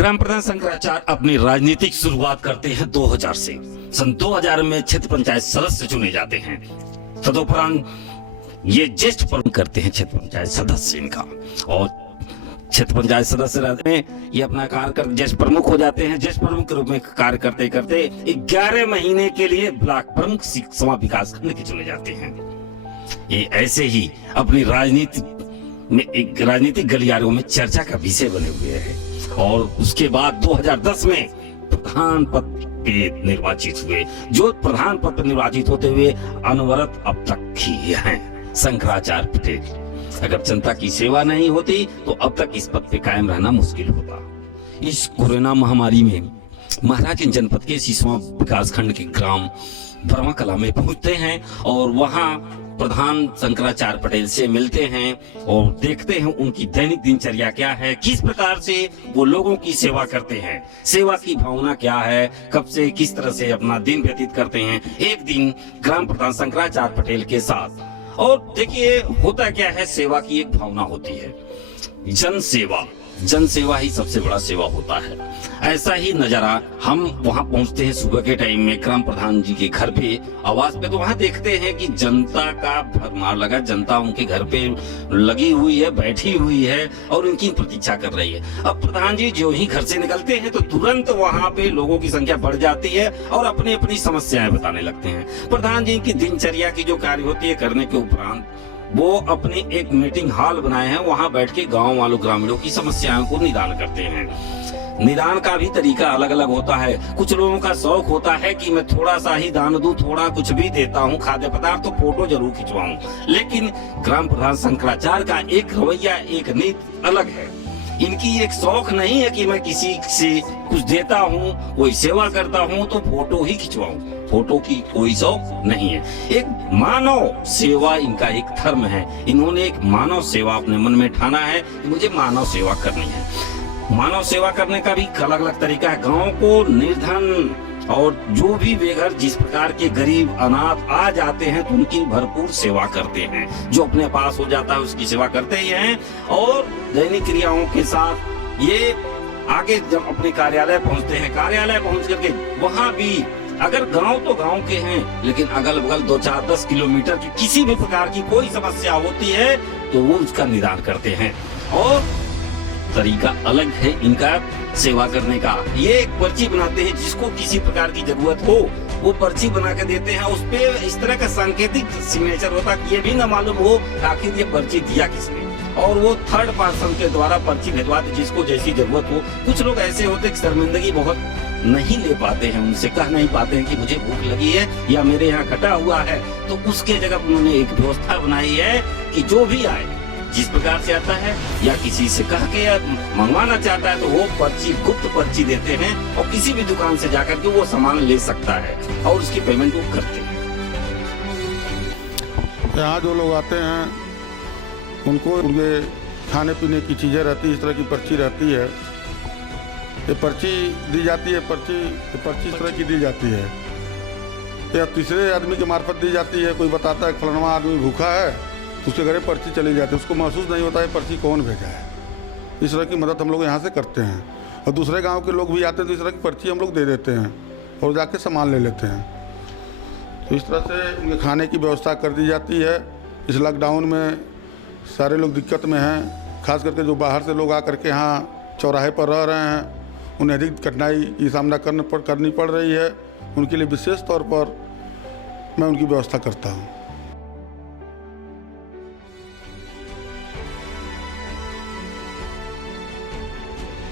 ग्राम प्रधान शंकराचार्य अपनी राजनीतिक शुरुआत करते हैं 2000 से। सन 2000 में क्षेत्र पंचायत सदस्य चुने जाते हैं। तदुपरांत ये ज्येष्ठ प्रमुख करते हैं क्षेत्र पंचायत सदस्य इनका, और क्षेत्र पंचायत सदस्य रहते हैं ये अपना कार्य कर ज्येष्ठ प्रमुख हो जाते हैं। ज्येष्ठ प्रमुख के रूप में कार्य करते करते 11 महीने के लिए ब्लॉक प्रमुख समा विकास खंड के चुने जाते हैं। ये ऐसे ही अपनी राजनीतिक गलियारों में चर्चा का विषय बने हुए हैं। और उसके बाद 2010 में प्रधान पद पे निर्वाचित हुए, जो प्रधान पद पर निर्वाचित होते हुए अनवरत अब तक ही हैं शंकराचार्य पटेल। अगर जनता की सेवा नहीं होती तो अब तक इस पद पे कायम रहना मुश्किल होता। इस कोरोना महामारी में महाराजगंज जनपद के सिसवा विकास खंड के ग्राम बरमा कला में पहुंचते हैं और वहां प्रधान शंकराचार्य पटेल से मिलते हैं और देखते हैं उनकी दैनिक दिनचर्या क्या है, किस प्रकार से वो लोगों की सेवा करते हैं, सेवा की भावना क्या है, कब से किस तरह से अपना दिन व्यतीत करते हैं एक दिन ग्राम प्रधान शंकराचार्य पटेल के साथ। और देखिए होता क्या है, सेवा की एक भावना होती है, जन सेवा ही सबसे बड़ा सेवा होता है। ऐसा ही नजारा हम वहां पहुंचते हैं सुबह के टाइम में ग्राम प्रधान जी के घर पे आवास पे, तो वहां देखते हैं कि जनता का भरमार लगा, जनता उनके घर पे लगी हुई है, बैठी हुई है और उनकी प्रतीक्षा कर रही है। अब प्रधान जी जो ही घर से निकलते हैं तो तुरंत वहां पे लोगों की संख्या बढ़ जाती है और अपनी अपनी समस्याएं बताने लगते हैं। प्रधान जी की दिनचर्या की जो कार्य होती है करने के उपरांत वो अपने एक मीटिंग हॉल बनाए हैं, वहां बैठ के गांव वालों ग्रामीणों की समस्याओं को निदान करते हैं। निदान का भी तरीका अलग अलग होता है। कुछ लोगों का शौक होता है कि मैं थोड़ा सा ही दान दूं, थोड़ा कुछ भी देता हूं खाद्य पदार्थ तो फोटो जरूर खिंचवाऊं। लेकिन ग्राम प्रधान शंकराचार्य का एक रवैया, एक नीति अलग है। इनकी एक शौक नहीं है कि मैं किसी से कुछ देता हूँ, कोई सेवा करता हूँ तो फोटो ही खिंचवाऊं, फोटो की कोई शौक नहीं है। एक मानव सेवा इनका एक धर्म है। इन्होंने एक मानव सेवा अपने मन में ठाना है कि मुझे मानव सेवा करनी है। मानव सेवा करने का भी अलग अलग तरीका है। गांव को निर्धन और जो भी बेघर जिस प्रकार के गरीब अनाथ आ जाते हैं तो उनकी भरपूर सेवा करते हैं। जो अपने पास हो जाता है उसकी सेवा करते ही हैं। और दैनिक क्रियाओं के साथ ये आगे जब अपने कार्यालय पहुंचते हैं, कार्यालय पहुंच करके वहां भी अगर गांव तो गांव के हैं, लेकिन अगल बगल 2-4-10 किलोमीटर की किसी भी प्रकार की कोई समस्या होती है तो वो उसका निदान करते हैं। और तरीका अलग है इनका सेवा करने का। ये एक पर्ची बनाते हैं, जिसको किसी प्रकार की जरूरत हो वो पर्ची बना के देते हैं। उस पे इस तरह का सांकेतिक सिग्नेचर होता है कि ये भी न मालूम हो आखिर ये पर्ची दिया किसने, और वो थर्ड पर्सन के द्वारा पर्ची भिजवाते जिसको जैसी जरूरत हो। कुछ लोग ऐसे होते हैं शर्मिंदगी बहुत नहीं ले पाते हैं, उनसे कह नहीं पाते हैं कि मुझे भूख लगी है या मेरे यहाँ कटा हुआ है, तो उसके जगह उन्होंने एक व्यवस्था बनाई है कि जो भी आए जिस प्रकार से आता है या किसी से कह के या मंगवाना चाहता है तो वो पर्ची, गुप्त पर्ची देते हैं और किसी भी दुकान से जाकर के वो सामान ले सकता है और उसकी पेमेंट वो करते हैं। यहाँ जो लोग आते हैं उनको उनके खाने पीने की चीज़ें रहती है, इस तरह की पर्ची रहती है। ये पर्ची दी जाती है, पर्ची इस तरह की दी जाती है या तीसरे आदमी के मार्फत दी जाती है। कोई बताता है फलाना आदमी भूखा है तो उसके घर पर्ची चली जाती है, उसको महसूस नहीं होता है पर्ची कौन भेजा है। इस तरह की मदद हम लोग यहाँ से करते हैं। और दूसरे गांव के लोग भी आते हैं तो इस तरह की पर्ची हम लोग दे देते हैं और जाके सामान ले लेते हैं। तो इस तरह से उनके खाने की व्यवस्था कर दी जाती है। इस लॉकडाउन में सारे लोग दिक्कत में हैं, खास करके जो बाहर से लोग आकर के यहाँ चौराहे पर रह रहे हैं उन्हें अधिक कठिनाई की सामना करनी पड़ रही है। उनके लिए विशेष तौर पर मैं उनकी व्यवस्था करता हूँ।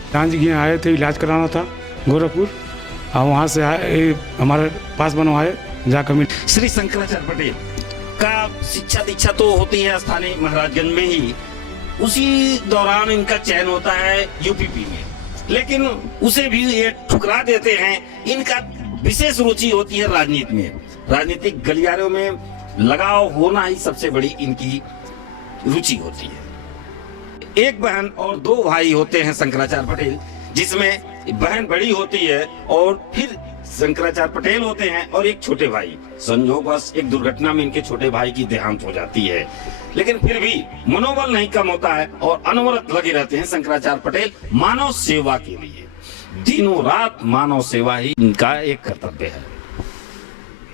प्रधान जी यहाँ आए थे, इलाज कराना था गोरखपुर, और वहाँ से आए हमारे पास बनवाए जाकर मिल। श्री शंकराचार्य पटेल का शिक्षा दीक्षा तो होती है स्थानीय महाराजगंज में ही, उसी दौरान इनका चयन होता है यूपीपी में, लेकिन उसे भी ये ठुकरा देते हैं। इनका विशेष रुचि होती है राजनीति में, राजनीतिक गलियारों में लगाव होना ही सबसे बड़ी इनकी रुचि होती है। एक बहन और 2 भाई होते हैं शंकराचार्य पटेल, जिसमें बहन बड़ी होती है और फिर शंकराचार्य पटेल होते हैं और एक छोटे भाई। संयोगवश एक दुर्घटना में इनके छोटे भाई की देहांत हो जाती है, लेकिन फिर भी मनोबल नहीं कम होता है और अनवरत लगे रहते हैं शंकराचार्य पटेल मानव सेवा के लिए। दिनों रात मानव सेवा ही इनका एक कर्तव्य है।